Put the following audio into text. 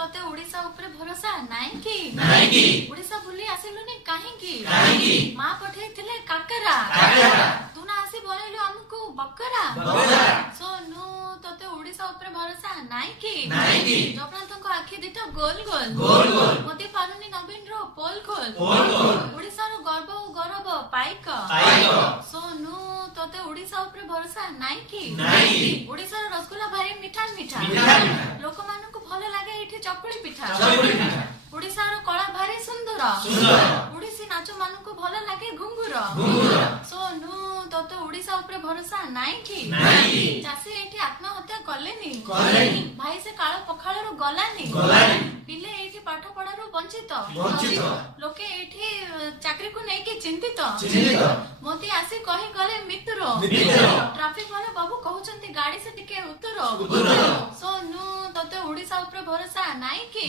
तते ओडिसा ऊपर भरोसा नाही की ओडिसा बुली आसिलुनी काहेकी मां पठेइथिले काकरा तू ना आसी बोलैलो हमकु बकरा सोनू तते ओडिसा ऊपर भरोसा नाही की जपनाथको आखि दिटा गोल गोल मोती पारुनी नवीन रो पोल खोल ओडिसा रो गर्व गौरव पाइक सोनू तते ओडिसा ऊपर भरोसा नाही की ओडिसा रो रसगुल्ला भारी मीठा मीठा लोक मानकु भलो लागे एठी चकुली पिठा ओडिसा रो कला भारी सुंदर ओडिसी नाचो मानकु भलो लागे घुंगुर सोनू तते ओडिसा ऊपर भरोसा नाही की चासी एठी आत्महत्या कलेनी भाई से काळ पखाळ रो गलानी पिले एठी पाठ पढा रो वंचित लोके एठी चाकरी को नै के चिंतित मोती आसी कहि गले मित्र ट्रैफिक वाला बाबू कहउचंती गाड़ी से टिके उतर सोनू तते ओडिसा ऊपर भरोसा नाही की